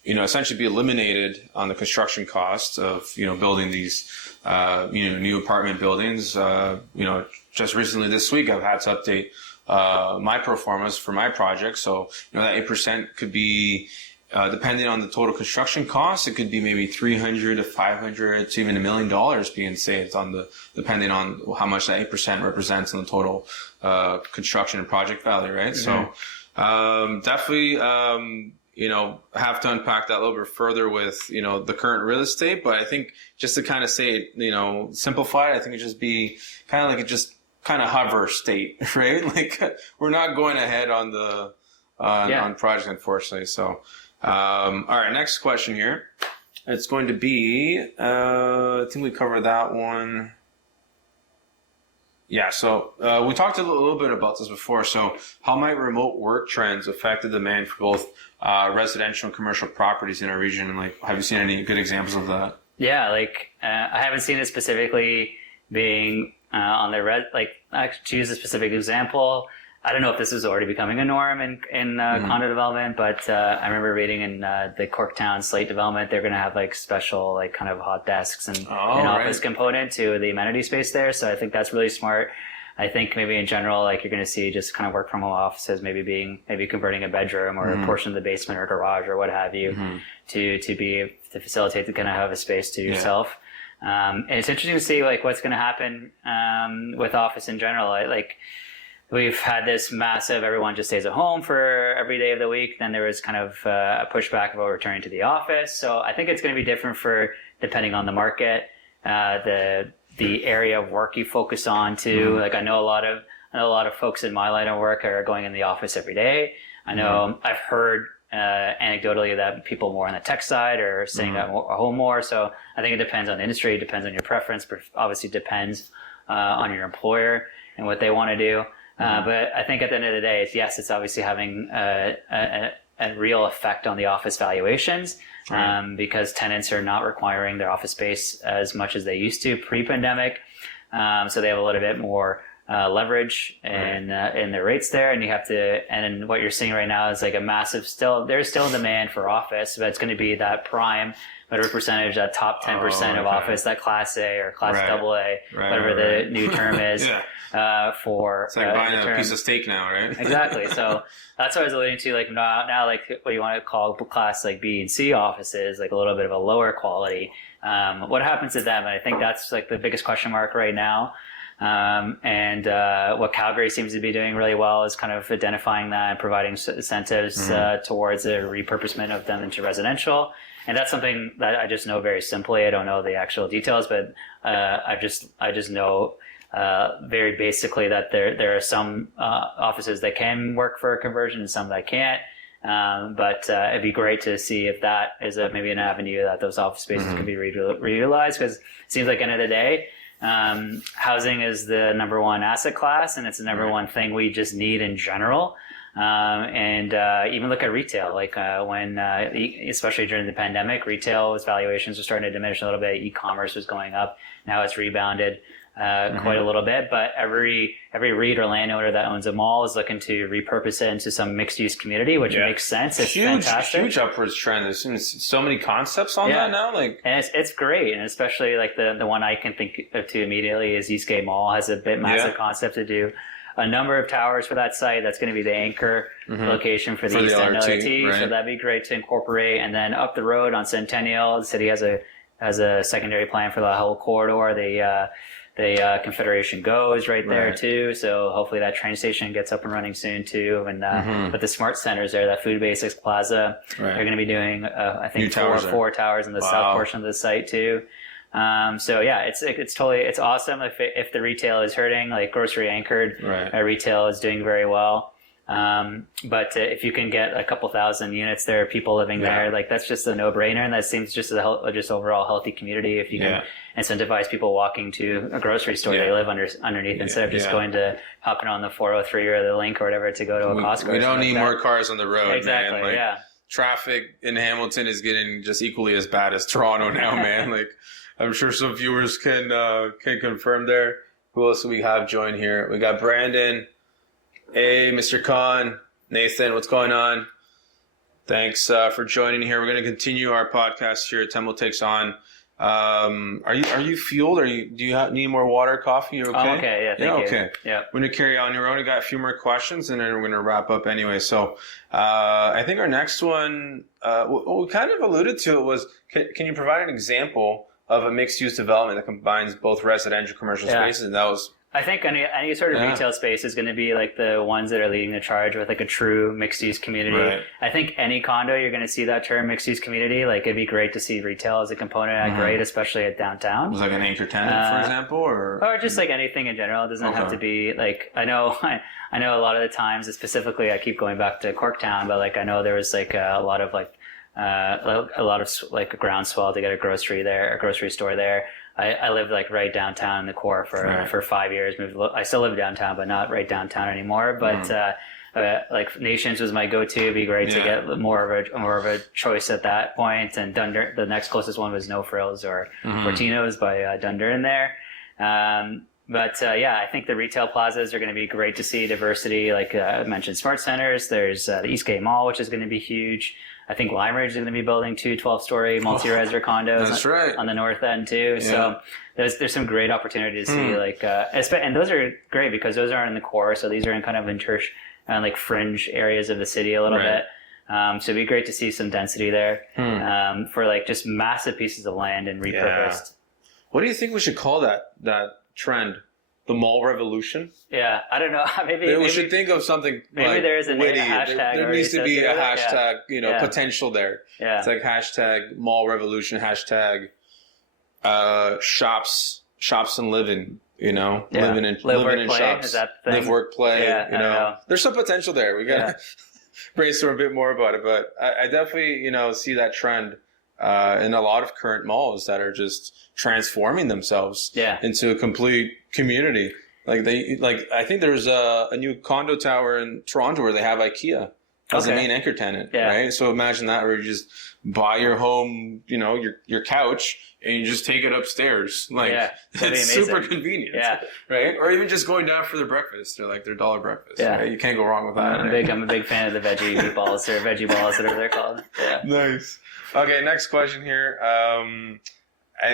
essentially be eliminated on the construction costs of, building these, new apartment buildings. Just recently this week, I've had to update my performance for my project. So, that 8% could be, depending on the total construction cost, it could be maybe $300 to $500 to even $1 million being saved depending on how much that 8% represents on the total construction and project value, right? So, definitely, have to unpack that a little bit further with, the current real estate. But I think just to kind of say, simplify it, I think it'd just be kind of like it just kind of hover state, right? Like we're not going ahead on project, unfortunately. So, all right, next question here. It's going to be, I think we covered that one. Yeah, so we talked a little bit about this before. So how might remote work trends affect the demand for both residential and commercial properties in our region? And have you seen any good examples of that? Yeah, I haven't seen it specifically being on the I choose a specific example. I don't know if this is already becoming a norm in condo development, but I remember reading in the Corktown Slate development, they're going to have special kind of hot desks and an office component to the amenity space there. So I think that's really smart. I think maybe in general, like you're going to see just kind of work from home offices, maybe converting a bedroom or a portion of the basement or garage or what have you to facilitate to kind of have a space to yourself. And it's interesting to see like what's going to happen with office in general. Like we've had this massive, everyone just stays at home for every day of the week. Then there was kind of a pushback about returning to the office. So I think it's going to be different depending on the market, the area of work you focus on too. Like I know a lot of folks in my line of work are going in the office every day. I know I've heard anecdotally that people more on the tech side are staying at home more. So I think it depends on the industry, it depends on your preference, but obviously depends on your employer and what they want to do. But I think at the end of the day, it's obviously having a real effect on the office valuations. Because tenants are not requiring their office space as much as they used to pre-pandemic. So they have a little bit more leverage in their rates there. And what you're seeing right now is like there's still demand for office, but it's going to be that prime, whatever percentage, that top 10% of office, that class A or class AA, whatever the new term is. For it's like buying a piece of steak now, right? Exactly. So that's what I was alluding to. Like now, like what you want to call class like B and C offices, like a little bit of a lower quality. What happens to them? And I think that's like the biggest question mark right now. And what Calgary seems to be doing really well is kind of identifying that and providing incentives towards the repurposement of them into residential. And that's something that I just know very simply. I don't know the actual details, but I just know very basically that there are some offices that can work for a conversion and some that can't. But it'd be great to see if that is maybe an avenue that those office spaces can be reutilized, because it seems like at the end of the day, housing is the number one asset class, and it's the number one thing we just need in general. And even look at retail, like when especially during the pandemic, retail valuations were starting to diminish a little bit. E-commerce was going up. Now it's rebounded quite a little bit, but every REIT or landowner that owns a mall is looking to repurpose it into some mixed-use community, which makes sense. It's fantastic. Huge upwards trend. There's so many concepts on that now. Like, and it's great, and especially like the one I can think of too immediately is Eastgate Mall has a bit massive concept to do a number of towers for that site. That's going to be the anchor location for the East End LRT. Right. So that'd be great to incorporate. And then up the road on Centennial, the city has a secondary plan for the whole corridor. The Confederation Go is right there too, so hopefully that train station gets up and running soon too. And but the smart centers there, that Food Basics Plaza, they're going to be doing I think four towers in the south portion of the site too. So yeah, it's awesome if the retail is hurting, like grocery anchored retail is doing very well. But if you can get a couple thousand units there, people living there, like that's just a no-brainer, and that seems just just overall healthy community. If you can incentivize people walking to a grocery store they live underneath instead of just going to hopping on the 403 or the Link or whatever to go to a Costco. We don't need more cars on the road, exactly, man. Like, traffic in Hamilton is getting just equally as bad as Toronto now, man. Like, I'm sure some viewers can confirm there. Who else do we have join here? We got Brandon. Hey, Mr. Khan, Nathan, what's going on? Thanks for joining here. We're going to continue our podcast here at Temo Takes On. Are you fueled? Do you need more water, coffee? You okay? I'm okay. Yeah, thank you. Okay. Yeah. We're going to carry on. We're only got a few more questions, and then we're going to wrap up anyway. So I think our next one, what we kind of alluded to it was, can you provide an example of a mixed-use development that combines both residential commercial spaces? And that was... I think any sort of retail space is going to be like the ones that are leading the charge with like a true mixed-use community. Right. I think any condo, you're going to see that term mixed-use community. Like it'd be great to see retail as a component at grade, especially at downtown. Was like an anchor tenant, for example, or just like anything in general. It doesn't have to be like I know a lot of the times, specifically, I keep going back to Corktown, but like I know there was like a lot of like a groundswell to get a grocery store there. I lived like right downtown in the core for 5 years. I still live downtown, but not right downtown anymore. But like Nations was my go-to. It'd be great to get more of a choice at that point. And the next closest one was No Frills or Fortino's by Dundurn there. But I think the retail plazas are going to be great to see diversity. Like I mentioned, smart centers. There's the Eastgate Mall, which is going to be huge. I think Lime Ridge is going to be building 2 12-story multi-res condos on the north end too. Yeah. So there's some great opportunity to see and those are great because those aren't in the core. So these are in kind of like fringe areas of the city a little bit. So it'd be great to see some density there for like just massive pieces of land and repurposed. Yeah. What do you think we should call that trend? The mall revolution? Yeah, I don't know. Maybe we should think of something. Maybe like there is a witty. hashtag. There needs to be a hashtag. Potential there. Yeah. It's like hashtag mall revolution. Hashtag shops and living. Living in shops. Is that the thing? Live, work, play. Yeah, there's some potential there. We gotta brainstorm a bit more about it. But I definitely see that trend in a lot of current malls that are just transforming themselves into a complete community. I think there's a new condo tower in Toronto where they have IKEA as the main anchor tenant, right? So imagine that, where you just buy your home, your couch, and you just take it upstairs. It's super convenient, right? Or even just going down for their breakfast. They're like their $1 breakfast. Yeah, right? You can't go wrong with that. I'm a big fan of the veggie meatballs or veggie balls, whatever they're called. Yeah. Nice. Okay, next question here.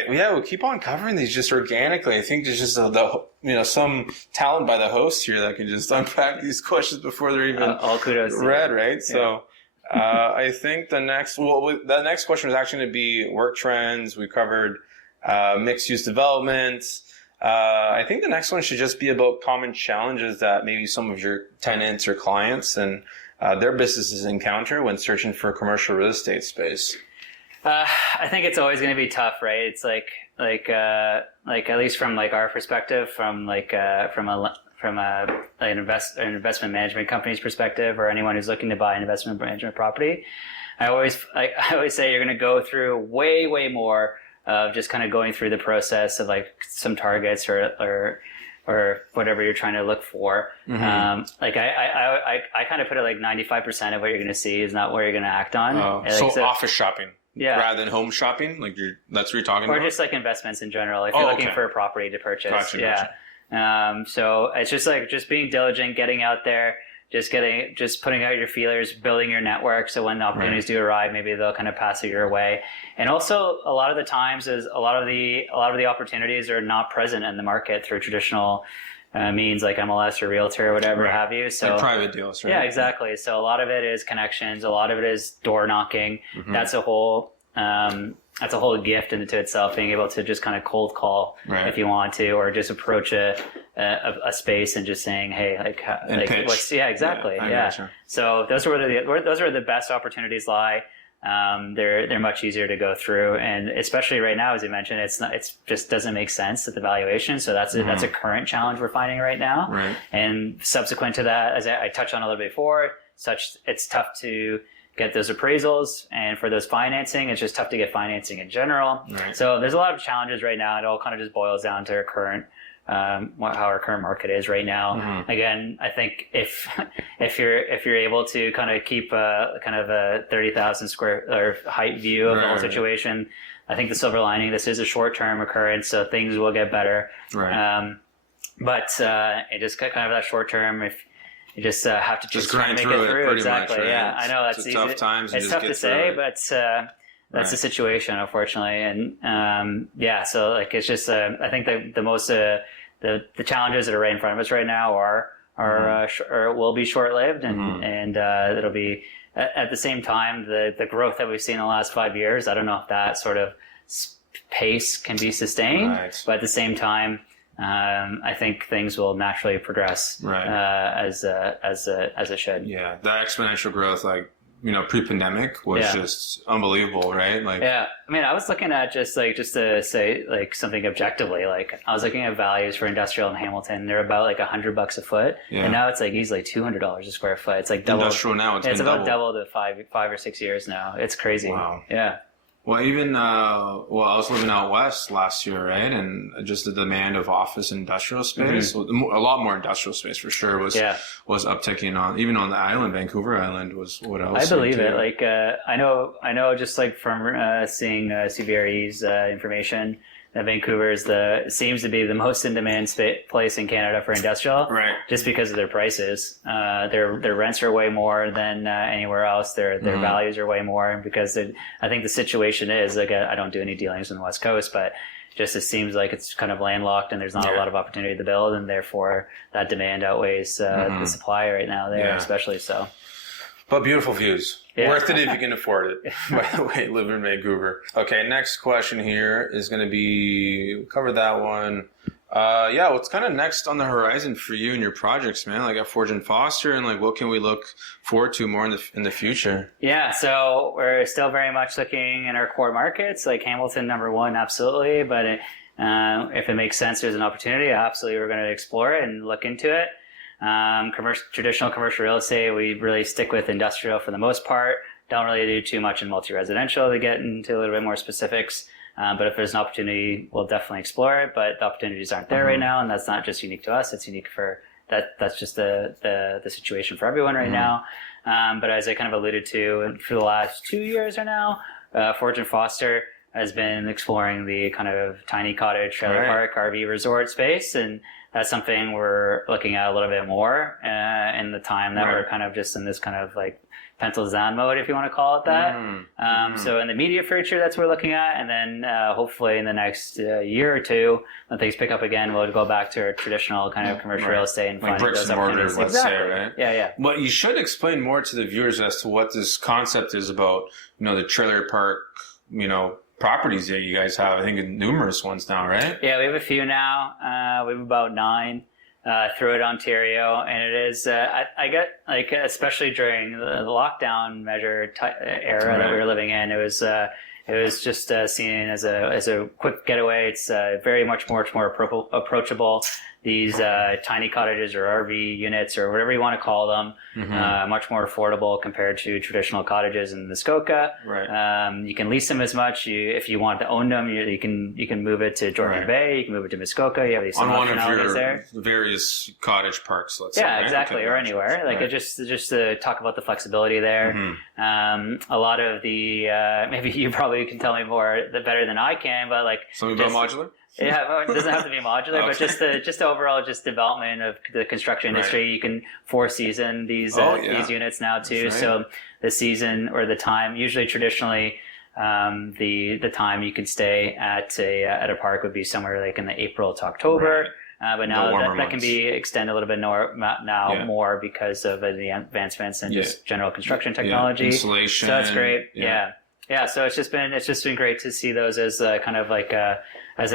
We'll keep on covering these just organically. I think there's just some talent by the host here that can just unpack these questions before they're even all kudos read, right? Yeah. So I think the next question was actually going to be work trends. We covered mixed use development. I think the next one should just be about common challenges that maybe some of your tenants or clients and their businesses encounter when searching for commercial real estate space. I think it's always going to be tough, right? It's like at least from like our perspective, from an investment management company's perspective, or anyone who's looking to buy an investment management property. I always say you're going to go through way more of just kind of going through the process of like some targets or whatever you're trying to look for. Mm-hmm. I kind of put it like 95% of what you're going to see is not what you're going to act on. Office shopping. Yeah. Rather than home shopping, that's what you're talking about? Or just like investments in general, if you're looking for a property to purchase. Gotcha. So it's just being diligent, getting out there, just putting out your feelers, building your network. So when the opportunities do arrive, maybe they'll kind of pass it your way. And also a lot of the times is a lot of the opportunities are not present in the market through traditional means like MLS or Realtor or whatever have you. So like private deals, right? Yeah, exactly. So a lot of it is connections. A lot of it is door knocking. Mm-hmm. That's a whole gift into itself, being able to just kind of cold call if you want to, or just approach a space and just saying, hey, what's exactly. Yeah. So those are where the best opportunities lie. They're much easier to go through, and especially right now, as you mentioned, it's just doesn't make sense at the valuation. So that's a current challenge we're finding right now. Right. And subsequent to that, as I touched on a little bit before, it's tough to get those appraisals, and for those financing, it's just tough to get financing in general. Right. So there's a lot of challenges right now. It all kind of just boils down to how our current market is right now. Mm-hmm. Again, I think if you're able to kind of keep a 30,000 square or height view of the whole situation, I think the silver lining, this is a short-term occurrence, so things will get better. Right. But it just kind of that short term, if you just have to just grind make through it through. Exactly. Much, right? Yeah, I know that's it's easy. Tough times. It's tough to say, but that's the situation, unfortunately. And so like it's just I think the most the challenges that are right in front of us right now will be short lived, and it'll be at the same time the growth that we've seen in the last 5 years. I don't know if that sort of pace can be sustained, but at the same time, I think things will naturally progress as it should. Yeah, the exponential growth, pre-pandemic was just unbelievable, right? I mean, I was looking at just to say something objectively, I was looking at values for industrial in Hamilton. They're about $100 a foot, and now it's easily $200 a square foot. It's double. Industrial now, it's about double to 5 or 6 years now. It's crazy. Wow. Yeah. Well, even I was living out west last year, right? And just the demand of office and industrial space, a lot more industrial space for sure was upticking on the island. Vancouver Island was what else? I believe it. I know just from seeing CBRE's information that Vancouver seems to be the most in demand place in Canada for industrial, right? Just because of their prices. Their rents are way more than anywhere else. Their values are way more, and because I think the situation is like I don't do any dealings on the West Coast, but just it seems like it's kind of landlocked and there's not a lot of opportunity to build, and therefore that demand outweighs the supply right now there, especially so. But beautiful views. Yeah. Worth it if you can afford it. By the way, live in Vancouver. Okay, next question here is going to be, cover that one. What's kind of next on the horizon for you and your projects, man? Like at Forge and Foster, and like what can we look forward to more in the future? Yeah, so we're still very much looking in our core markets, like Hamilton, number one, absolutely. But if it makes sense, there's an opportunity, absolutely, we're going to explore it and look into it. Traditional commercial real estate, we really stick with industrial for the most part. Don't really do too much in multi-residential to get into a little bit more specifics. But if there's an opportunity, we'll definitely explore it. But the opportunities aren't there right now, and that's not just unique to us. It's unique for that's just the situation for everyone right now. But as I kind of alluded to, for the last 2 years or now, Forge and Foster has been exploring the kind of tiny cottage, trailer park, RV resort space, and that's something we're looking at a little bit more in the time that we're kind of just in this kind of like pencils down mode, if you want to call it that. So in the immediate future, that's what we're looking at. And then hopefully in the next year or two, when things pick up again, we'll go back to our traditional kind of commercial real estate and like find bricks and mortar, let's say, right? Yeah. But you should explain more to the viewers as to what this concept is about, the trailer park, properties that you guys have. I think numerous ones now, right? Yeah, we have a few now. We have about 9 throughout Ontario, and it is. I get like, especially during the lockdown measure era that we were living in, it was just seen as a quick getaway. It's very much more approachable. These tiny cottages or RV units or whatever you want to call them, much more affordable compared to traditional cottages in Muskoka. Right. You can lease them as much. If you want to own them, you can move it to Georgian Bay. You can move it to Muskoka. You have these on one of your there. various cottage parks, let's say. Yeah, exactly, or anywhere. Like just to talk about the flexibility there. A lot of the maybe you probably can tell me more better than I can, but like something about modular. Yeah, it doesn't have to be modular, but just the overall development of the construction industry. You can 4-season these units now too. So the season or the time, usually traditionally, the time you can stay at a park would be somewhere like in the April to October. But now that can be extended a little bit more because of the advancements and just general construction technology. Insulation. So that's great. Yeah. So it's just been great to see those as kind of like as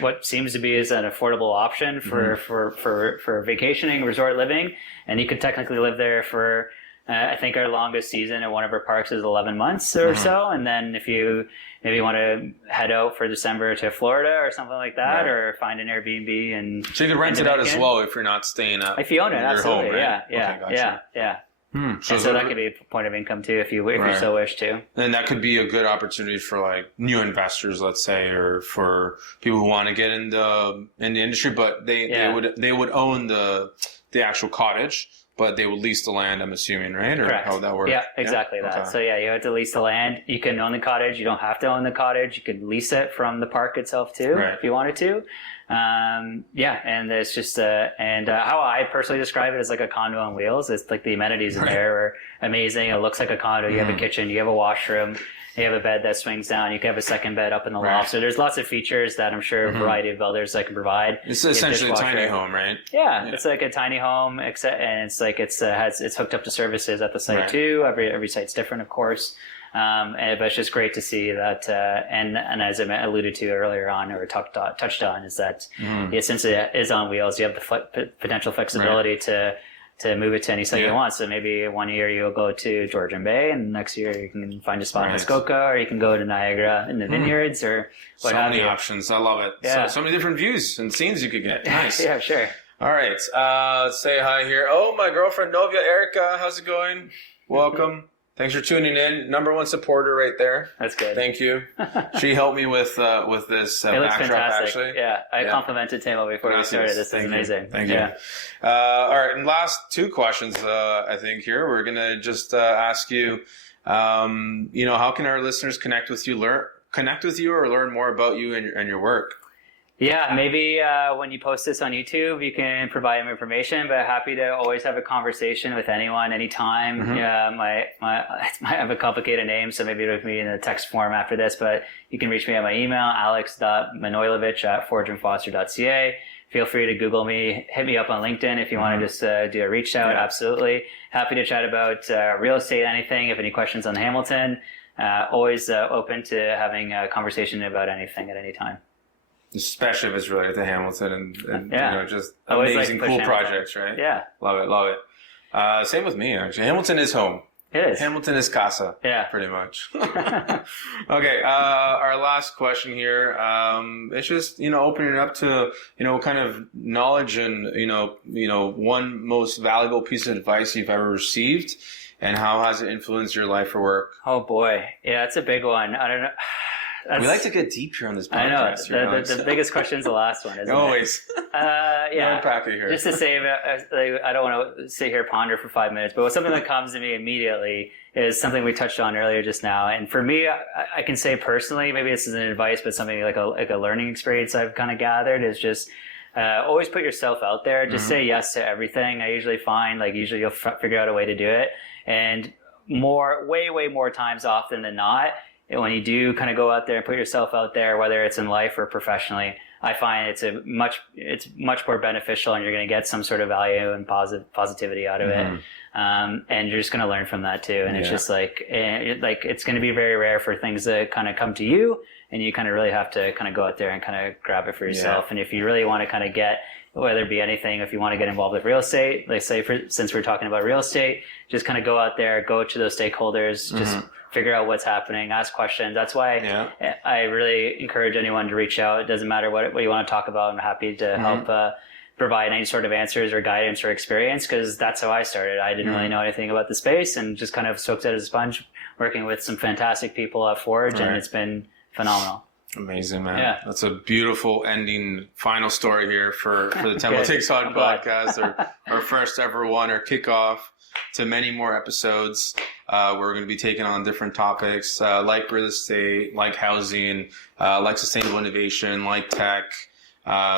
what seems to be as an affordable option for vacationing, resort living, and you could technically live there for. I think our longest season at one of our parks is 11 months or so, and then if you maybe want to head out for December to Florida or something like that, or find an Airbnb and so you could rent it out as well if you're not staying at if you own it, absolutely, home, right? Yeah. So that could be a point of income too if you so wish to. And that could be a good opportunity for like new investors, let's say, or for people who want to get in the industry, but they would own the actual cottage, but they would lease the land, I'm assuming, right? Or Correct. How would that work? Yeah, exactly that. Okay. So you have to lease the land. You can own the cottage. You don't have to own the cottage. You could lease it from the park itself too, if you wanted to. And it's just and how I personally describe it is like a condo on wheels. It's like the amenities in there are amazing. It looks like a condo. You have a kitchen, you have a washroom, you have a bed that swings down. You can have a second bed up in the loft. So there's lots of features that I'm sure a variety of builders can provide. It's essentially a tiny home, right? Yeah, it's like a tiny home, and it's like it's hooked up to services at the site too. Every site's different, of course. But it's just great to see that, and as I alluded to earlier on, or touched on, is that since it is on wheels, you have the potential flexibility to move it to any site you want. So maybe one year you'll go to Georgian Bay, and next year you can find a spot in Muskoka, or you can go to Niagara in the vineyards, or what have you. So many options. I love it. Yeah. So many different views and scenes you could get. Nice. Yeah, sure. All right. Let's say hi here. Oh, my girlfriend Novia, Erica. How's it going? Welcome. Thanks for tuning in. Number 1 supporter right there. That's good. Thank you. She helped me with this it looks backdrop, fantastic. actually. Yeah, I complimented Tamo before we started. This is amazing. Thank you. All right, and last 2 questions, I think here. We're going to just ask you, how can our listeners connect with you, connect with you or learn more about you and your work? Yeah, maybe when you post this on YouTube, you can provide them information, but happy to always have a conversation with anyone, anytime. Mm-hmm. Yeah, I have a complicated name, so maybe it'll be in a text form after this, but you can reach me at my email, alex.manojlovic@forgeandfoster.ca. Feel free to Google me, hit me up on LinkedIn if you want to just do a reach out. Yeah. Absolutely. Happy to chat about real estate, anything. If any questions on Hamilton, always open to having a conversation about anything at any time. Especially if it's related to Hamilton and just amazing, cool projects, right? Yeah. Love it. Same with me, actually. Hamilton is home. It is. Hamilton is casa. Yeah. Pretty much. Okay. Our last question here. It's just, opening it up to, what kind of knowledge and, one most valuable piece of advice you've ever received, and how has it influenced your life or work? Oh boy. Yeah, it's a big one. I don't know. We like to get deep here on this podcast. I know. The biggest question is the last one, isn't Always. it? Yeah. Unpack it here. Just to say, I don't want to sit here and ponder for 5 minutes, but something that comes to me immediately is something we touched on earlier just now. And for me, I can say personally, maybe this isn't advice, but something like a learning experience I've kind of gathered is just always put yourself out there. Just say yes to everything. I usually find, usually you'll figure out a way to do it. And way more times often than not, when you do kind of go out there and put yourself out there, whether it's in life or professionally, I find it's much more beneficial, and you're going to get some sort of value and positivity out of it. And you're just going to learn from that too. And it's just it's going to be very rare for things to kind of come to you, and you kind of really have to kind of go out there and kind of grab it for yourself. Yeah. And if you really want to kind of get, whether it be anything, if you want to get involved with real estate, like say since we're talking about real estate, just kind of go out there, go to those stakeholders, just figure out what's happening, ask questions. That's why I really encourage anyone to reach out. It doesn't matter what you want to talk about. I'm happy to help provide any sort of answers or guidance or experience, because that's how I started. I didn't really know anything about the space and just kind of soaked it as a sponge, working with some fantastic people at Forge, and it's been phenomenal. Amazing, man. Yeah. That's a beautiful ending, final story here for the Temo Takes On podcast, our first ever one, our kickoff to many more episodes. We're going to be taking on different topics, like real estate, like housing, like sustainable innovation, like tech.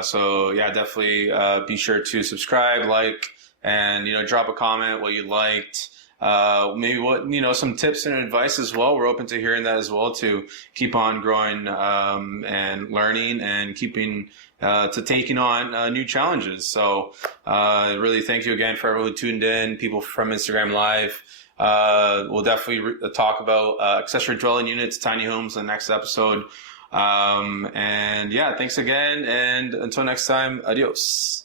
So yeah, definitely, be sure to subscribe, like, and, drop a comment what you liked. Maybe some tips and advice as well. We're open to hearing that as well, to keep on growing, and learning and keeping, to taking on, new challenges. So, really thank you again for everyone who tuned in, people from Instagram Live. We'll definitely talk about, accessory dwelling units, tiny homes in the next episode. And yeah, thanks again. And until next time, adios.